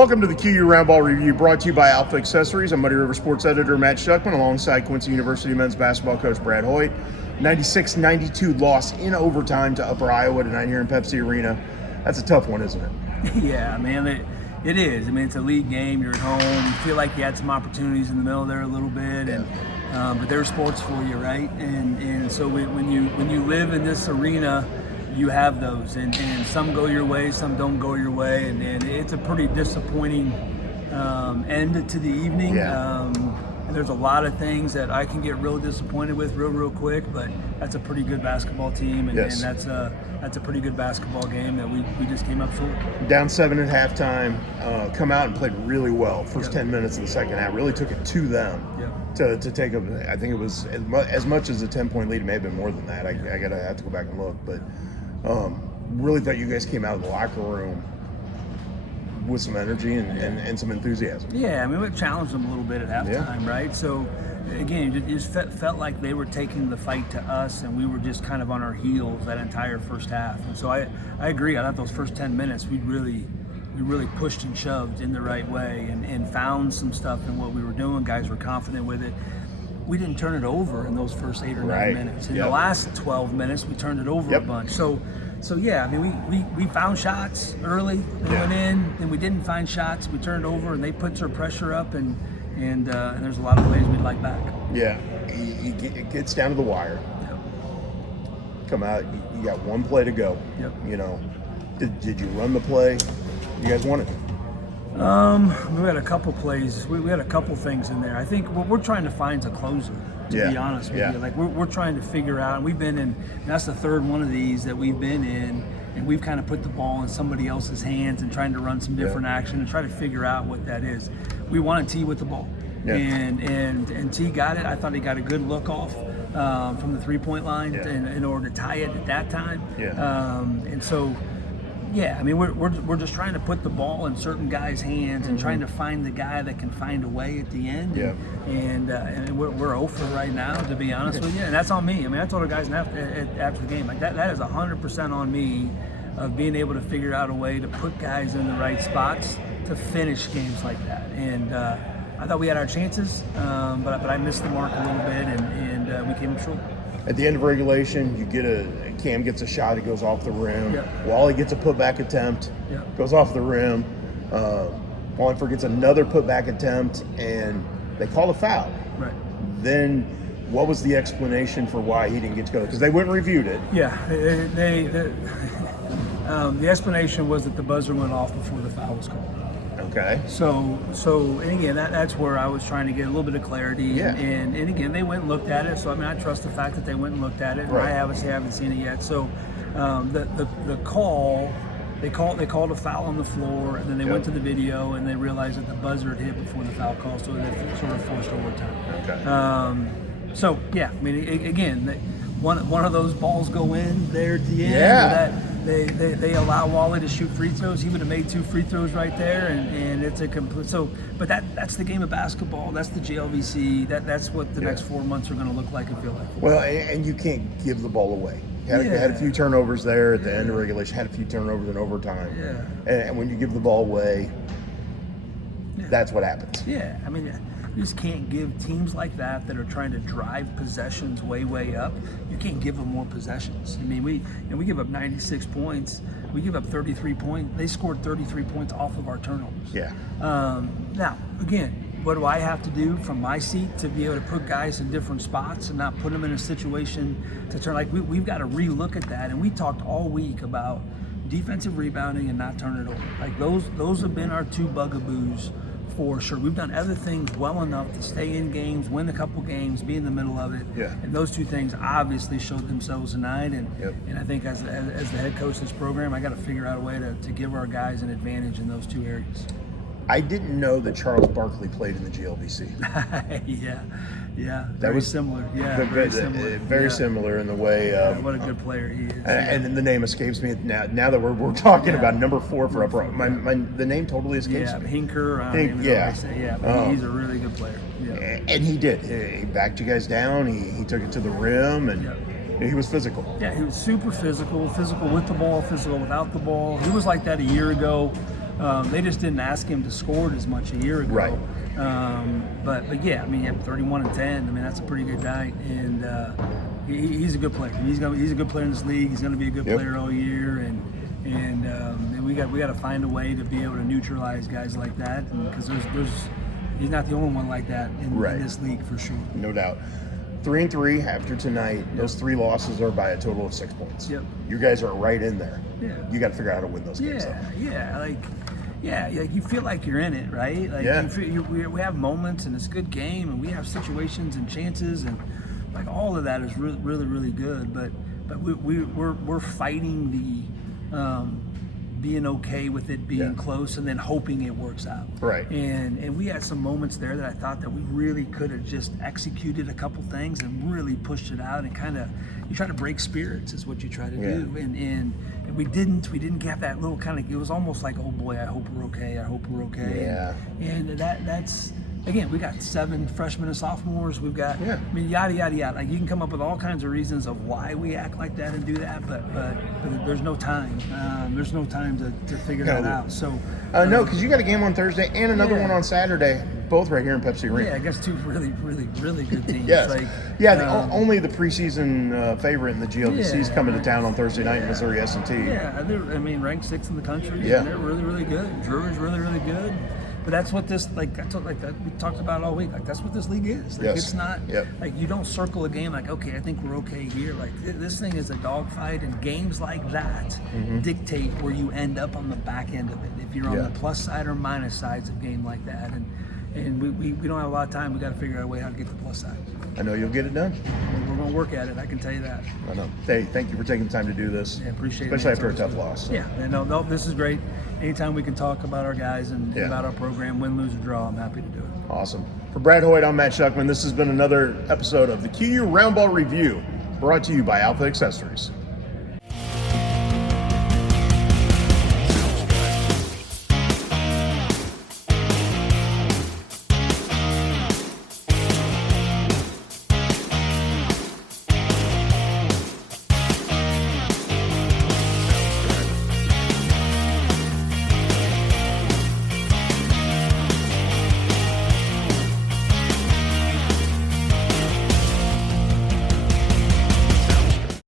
Welcome to the QU Roundball Review, brought to you by Alpha Accessories. I'm Muddy River Sports Editor Matt Schuckman, alongside Quincy University men's basketball coach Brad Hoyt. 96-92 loss in overtime to Upper Iowa tonight here in Pepsi Arena. That's a tough one, isn't it? Yeah, man, it is. I mean, it's a league game. You're at home. You feel like you had some opportunities in the middle there a little bit, and but they're sports for you, right? And so when you live in this arena, you have those, and some go your way, some don't go your way, and it's a pretty disappointing end to the evening. And there's a lot of things that I can get real disappointed with real quick, but that's a pretty good basketball team, and that's a pretty good basketball game that we just came up short. Down 7 at halftime, come out and played really well. First 10 minutes of the second half, really took it to them to take up. I think it was as much as a 10-point lead. It may have been more than that. I have to go back and look, but really thought you guys came out of the locker room with some energy and some enthusiasm. Yeah, I mean, we challenged them a little bit at halftime, right? So, again, it just felt like they were taking the fight to us, and we were just kind of on our heels that entire first half. And so I agree. I thought those first 10 minutes, we really pushed and shoved in the right way and found some stuff in what we were doing. Guys were confident with it. We didn't turn it over in those first 8 or 9 minutes. In the last 12 minutes, we turned it over a bunch. So yeah, I mean, we found shots early. They went in, and we didn't find shots. We turned over, and they put their pressure up, and there's a lot of plays we'd like back. Yeah, it gets down to the wire. Come out, you got one play to go. You know, did you run the play you guys wanted? We had a couple plays. We had a couple things in there. I think what we're trying to find is a closer, to be honest with you. Like we're trying to figure out, and we've been in, that's the third one of these that we've been in, and we've kind of put the ball in somebody else's hands and trying to run some different action and try to figure out what that is. We wanted T with the ball. And T got it. I thought he got a good look off from the three-point line in order to tie it at that time. And so, yeah, I mean, we're just trying to put the ball in certain guys' hands and trying to find the guy that can find a way at the end. And we're 0 for right now, to be honest with you. And that's on me. I mean, I told the guys after the game, like that is 100% on me of being able to figure out a way to put guys in the right spots to finish games like that. And I thought we had our chances, but I missed the mark a little bit, and we came up short. At the end of regulation, Cam gets a shot, it goes off the rim. Wally gets a putback attempt, goes off the rim. Wallingford gets another putback attempt, and they call a foul. Then what was the explanation for why he didn't get to go? Because they went and reviewed it. The explanation was that the buzzer went off before the foul was called. Okay. So and again, that's where I was trying to get a little bit of clarity. And again, they went and looked at it. So I mean, I trust the fact that they went and looked at it. And I obviously haven't seen it yet. So the call, they called a foul on the floor, and then they went to the video and they realized that the buzzer had hit before the foul call, so they sort of forced overtime. So yeah, I mean, again, one of those balls go in there at the end. They allow Wally to shoot free throws. He would have made 2 free throws right there, and it's a complete. But that's the game of basketball. That's the JLVC. That's what the next 4 months are going to look like and feel like. Well, and you can't give the ball away. Had a few turnovers there at the end of regulation. Had a few turnovers in overtime. And when you give the ball away, that's what happens. I mean, you just can't give teams like that are trying to drive possessions way up. You can't give them more possessions. I mean, we give up 96 points. We give up 33 points. They scored 33 points off of our turnovers. Now, again, what do I have to do from my seat to be able to put guys in different spots and not put them in a situation to turn? Like we've got to relook at that. And we talked all week about defensive rebounding and not turning it over. Like those have been our 2 bugaboos. For sure. We've done other things well enough to stay in games, win a couple games, be in the middle of it. And those 2 things obviously showed themselves tonight. And I think as the head coach of this program, I got to figure out a way to give our guys an advantage in those 2 areas. I didn't know that Charles Barkley played in the GLVC. Very similar. Very similar in the way. What a good player he is. And the name escapes me now that we're talking about number 4 for Upper. The name totally escapes me. Hinker. But he's a really good player. And he did. He backed you guys down. He took it to the rim, and he was physical. He was super physical with the ball, physical without the ball. He was like that a year ago. They just didn't ask him to score it as much a year ago. Right. But yeah, I mean, he had 31-10. I mean, that's a pretty good night, and he's a good player. He's a good player in this league. He's going to be a good player all year, and we got to find a way to be able to neutralize guys like that, because he's not the only one like that in this league for sure. No doubt. 3-3 after tonight. Those 3 losses are by a total of 6 points. Yep. You guys are right in there. Yeah. You got to figure out how to win those games. Like you feel like you're in it, right? Like we have moments, and it's a good game, and we have situations and chances, and like all of that is really, really, really good. But we're fighting the being okay with it being close, and then hoping it works out. Right. And we had some moments there that I thought that we really could have just executed a couple things and really pushed it out, and kind of you try to break spirits is what you try to do. And we didn't get that little kind of, it was almost like, oh boy, I hope we're okay. Yeah. And that's again, we got 7 freshmen and sophomores. We've got, I mean, yada, yada, yada. Like, you can come up with all kinds of reasons of why we act like that and do that, but there's no time. There's no time to figure that out. So no, because you got a game on Thursday and another one on Saturday, both right here in Pepsi Arena. Yeah, I guess 2 really, really, really good teams. Yes. Like, only the preseason favorite in the GLVC is coming to town on Thursday night, Missouri S&T. Yeah, I mean, ranked 6th in the country. Yeah. And they're really, really good. Drury's really, really good. But that's what this, we talked about all week. Like, that's what this league is. Like, it's not like you don't circle a game like, okay, I think we're okay here. Like, this thing is a dogfight, and games like that dictate where you end up on the back end of it. If you're on the plus side or minus sides of a game like that, and we don't have a lot of time. We got to figure out a way how to get to the plus side. I know you'll get it done. We're going to work at it. I can tell you that. I know. Hey, thank you for taking the time to do this. Yeah, appreciate it. Especially after a tough loss. Yeah, no, this is great. Anytime we can talk about our guys and about our program, win, lose, or draw, I'm happy to do it. Awesome. For Brad Hoyt, I'm Matt Schuckman. This has been another episode of the QU Roundball Review, brought to you by Alpha Accessories.